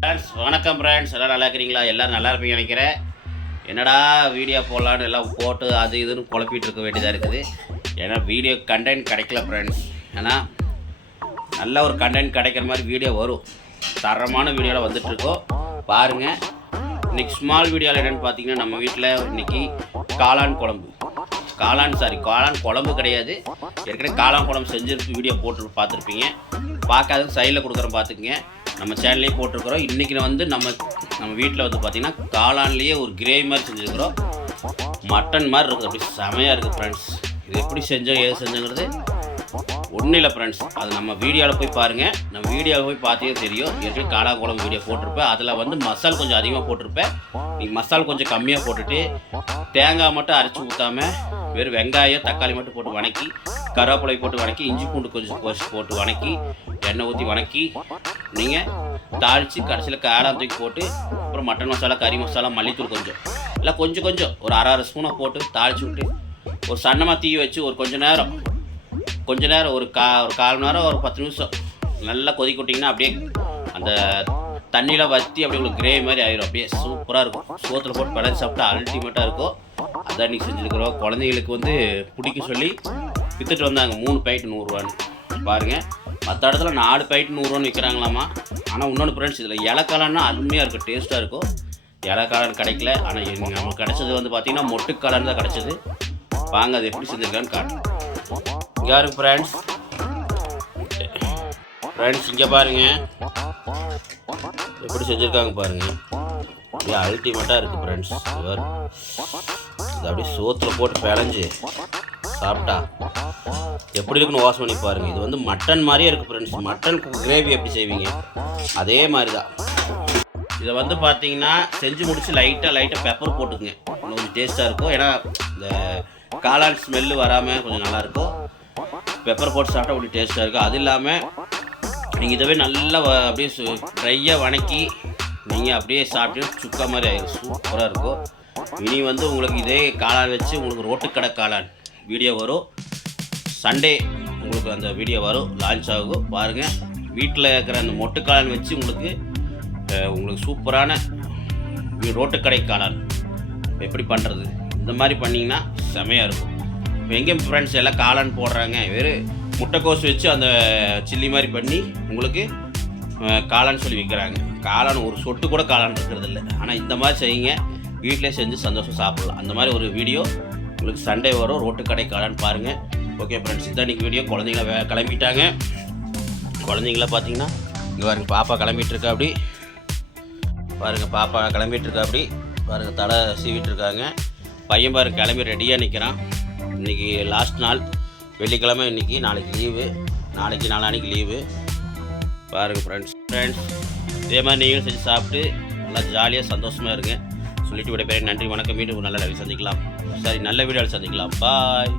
Friends வணக்கம் friends எல்லாம் நல்லா இருக்கிறீங்களா? எல்லோரும் நல்லா இருப்பீங்க நினைக்கிறேன். என்னடா வீடியோ போடலான்னு எல்லாம் போட்டு அது இதுன்னு குழப்பிட்டு இருக்க வேண்டியதாக இருக்குது. ஏன்னா வீடியோ கண்டென்ட் கிடைக்கல ஃப்ரெண்ட்ஸ் ஏன்னா நல்ல ஒரு கண்டென்ட் கிடைக்கிற மாதிரி வீடியோ வரும். தரமான வீடியோவில் வந்துட்டுருக்கோம் பாருங்கள் இன்னைக்கு ஸ்மால் வீடியோவில் என்னென்னு பார்த்தீங்கன்னா நம்ம வீட்டில் இன்னைக்கு காளான் குழம்பு. காளான் சாரி காளான் குழம்பு கிடையாது. ஏற்கனவே காளான் குழம்பு செஞ்சுருக்கு வீடியோ போட்டு பார்த்துருப்பீங்க பார்க்காத சைடில் கொடுக்குறோம் பார்த்துக்குங்க நம்ம சேனல்லே போட்டிருக்கிறோம். இன்றைக்கி வந்து நம்ம நம்ம வீட்டில் வந்து பார்த்திங்கன்னா காளான்லேயே ஒரு கிரேவி மாதிரி செஞ்சுருக்கிறோம். மட்டன் மாதிரி இருக்குது. அப்படி செமையாக இருக்குது ஃப்ரெண்ட்ஸ் இது எப்படி செஞ்சோம் ஏது செஞ்சோங்கிறது ஒன்றும் இல்லை ஃப்ரெண்ட்ஸ் அது நம்ம வீடியோவில் போய் பாருங்கள் நம்ம வீடியோவில் போய் பார்த்தே தெரியும். ஏற்கனவே காளா குழம்பு வீடியோ போட்டிருப்பேன். அதில் வந்து மசால் கொஞ்சம் அதிகமாக போட்டிருப்பேன். நீங்கள் மசால் கொஞ்சம் கம்மியாக போட்டுட்டு தேங்காய் மட்டும் அரைச்சி ஊற்றாமல் வெறும் வெங்காயம் தக்காளி மட்டும் போட்டு வணக்கி கருவேப்பிலை போட்டு வணக்கி இஞ்சி பூண்டு கொஞ்சம் பொரிச்சு போட்டு வணக்கி எண்ணெய் ஊற்றி வணக்கி நீங்கள் தாளித்து கடைசியில் காளான் தூக்கி போட்டு அப்புறம் மட்டன் மசாலா கறி மசாலா மல்லித்தூள் கொஞ்சம். இல்லை கொஞ்சம் கொஞ்சம். ஒரு அரை அரை ஸ்பூனை போட்டு தாளித்து விட்டு ஒரு சன்னமாக தீ வச்சு ஒரு கொஞ்ச நேரம் கொஞ்ச நேரம் ஒரு கா ஒரு கால் மணி நேரம் ஒரு பத்து நிமிஷம் நல்லா கொதிக்க விட்டிங்கன்னா அப்படியே அந்த தண்ணியில் வற்றி அப்படியே உங்களுக்கு கிரேவி மாதிரி ஆயிரும். அப்படியே சூப்பராக இருக்கும். சோத்தில் போட்டு பிழைச்சி சாப்பிட்டா அல்டிமேட்டாக இருக்கும். அதான் இன்றைக்கி செஞ்சுருக்குறோம் குழந்தைங்களுக்கு வந்து பிடிக்க சொல்லி விற்றுட்டு வந்தாங்க. மூணு பாக்கெட் நூறுரூவான்னு. பாருங்கள் மற்ற இடத்துல நாலு பாக்கெட் நூறுரூவான்னு விற்கிறாங்களாமா ஆனால் இன்னொன்று ஃப்ரெண்ட்ஸ் இதில் இலக்காலன்னா அருமையாக இருக்கும் டேஸ்ட்டாக இருக்கும். இலக்காலன் கிடைக்கல. ஆனால் நமக்கு கிடைச்சது வந்து பார்த்திங்கன்னா மொட்டுக்காலன் தான் கிடச்சிது. வாங்க அது எப்படி செஞ்சுருக்கான்னு காட்டுறேன் யாருக்கு ஃப்ரெண்ட்ஸ் ஃப்ரெண்ட்ஸ் இங்கே பாருங்க. எப்படி செஞ்சுருக்காங்க பாருங்கள் அப்படியே அல்டிமேட்டாக இருக்குது ஃப்ரெண்ட்ஸ் இது அப்படியே சோத்தில் போட்டு பிழைஞ்சு சாப்பிட்டா? எப்படி இருக்குன்னு வாஷ் பண்ணி பாருங்கள் இது வந்து மட்டன் மாதிரியே இருக்குது ஃப்ரெண்ட்ஸ் மட்டன் கிரேவி எப்படி செய்வீங்க? அதே மாதிரி தான் இதை வந்து பார்த்தீங்கன்னா செஞ்சு முடிச்சு லைட்டாக லைட்டாக பெப்பர் போட்டுக்குங்க. கொஞ்சம் டேஸ்ட்டாக இருக்கும். ஏன்னா இந்த காளான் ஸ்மெல்லு வராமல் கொஞ்சம் நல்லாயிருக்கும் பெப்பர் போட்டு சாப்பிட்டா அப்படி டேஸ்ட்டாக இருக்கும். அது இல்லாமல் நீங்கள் இதவே நல்லா அப்படியே ட்ரையாக வணக்கி நீங்கள் அப்படியே சாப்பிட்டு சுக்கா மாதிரி ஆயிடும் சூப்பராக இருக்கும். இனி வந்து உங்களுக்கு இதே காளான் வச்சு உங்களுக்கு ரோட்டுக்கடை காளான். வீடியோ வரும். சண்டே உங்களுக்கு அந்த வீடியோ வரும். லான்ச் ஆகும். பாருங்கள் வீட்டில் இருக்கிற அந்த மொட்டு காளான் வச்சு உங்களுக்கு உங்களுக்கு சூப்பரான ரோட்டு ரோட்டுக்கடை காளான் எப்படி பண்ணுறது இந்த மாதிரி பண்ணிங்கன்னா செமையாக இருக்கும். இப்போ எங்கே ஃப்ரெண்ட்ஸ் எல்லாம் காளான் போடுறாங்க. வெறும் முட்டைக்கோஸ் வச்சு அந்த சில்லி மாதிரி பண்ணி உங்களுக்கு காளான் சொல்லி விற்கிறாங்க காளான் ஒரு சொட்டு கூட காளான் இருக்கிறது இல்லை ஆனால் இந்த மாதிரி செய்யுங்க. வீட்டிலே செஞ்சு சந்தோஷம் சாப்பிடலாம். அந்த மாதிரி ஒரு வீடியோ உங்களுக்கு சண்டே வரும் ரோட்டுக்கடை காளான் பாருங்கள் ஓகே ஃப்ரெண்ட்ஸ் இதான் இன்றைக்கி வீடியோ குழந்தைங்கள கிளம்பிட்டாங்க. குழந்தைங்கள பார்த்தீங்கன்னா இங்கே பாருங்கள் பாப்பா கிளம்பிட்டு அப்படி. பாருங்கள் பாப்பா கிளம்பிட்டு அப்படி. பாருங்க தலை சீவிட்டுருக்காங்க. பையன் பாருங்க கிளம்பி ரெடியாக நிற்கிறான் இன்னைக்கு லாஸ்ட் நாள். வெள்ளிக்கிழமை இன்னைக்கு நாளைக்கு லீவு நாளைக்கு நாளானிக்கு லீவு பாருங்கள் ஃப்ரெண்ட்ஸ் ஃப்ரெண்ட்ஸ் இதே மாதிரி நீங்களும் செஞ்சு சாப்பிட்டு நல்லா ஜாலியாக சந்தோஷமாக இருங்க. சொல்லிட்டு விடைபெறேன். நன்றி வணக்கம். மீண்டும் ஒரு நல்ல வீடியோ சந்திக்கலாம். சரி நல்ல வீடியோவில் சந்திக்கலாம். பாய்